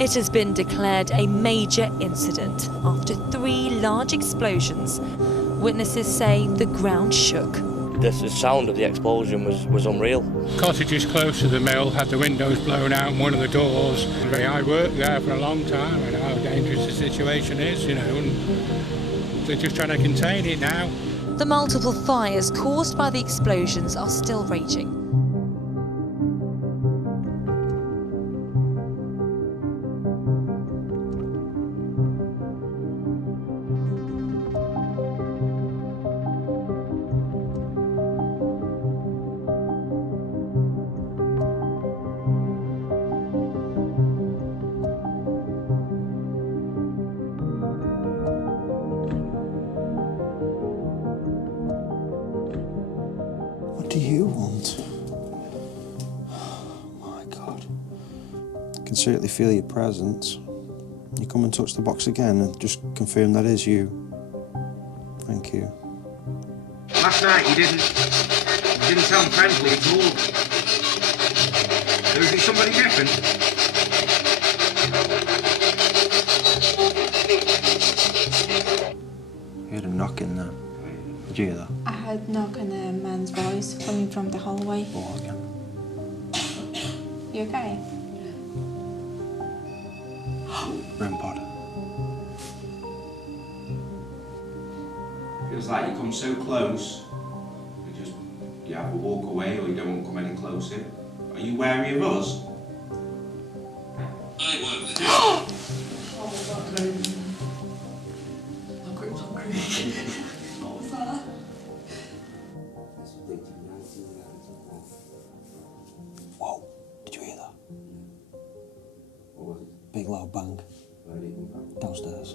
It has been declared a major incident after 3 large explosions. Witnesses say the ground shook. The sound of the explosion was unreal. Cottages close to the mill had the windows blown out and one of the doors. I worked there for a long time. I know how dangerous the situation is, you know, and they're just trying to contain it now. The multiple fires caused by the explosions are still raging. What do you want? Oh my God. I can certainly feel your presence. You come and touch the box again and just confirm that is you. Thank you. Last night you didn't sound friendly at all. So is it somebody different? You heard a knock in there. Did you hear that? I heard a knock and a man's voice coming from the hallway. Oh, again. You okay? REM pod. Feels like you come so close, you either walk away or you don't want to come any closer. Are you wary of us? I won't. Oh What was that? Whoa, did you hear that? What was it? Big loud bang. Where did it come from? Downstairs.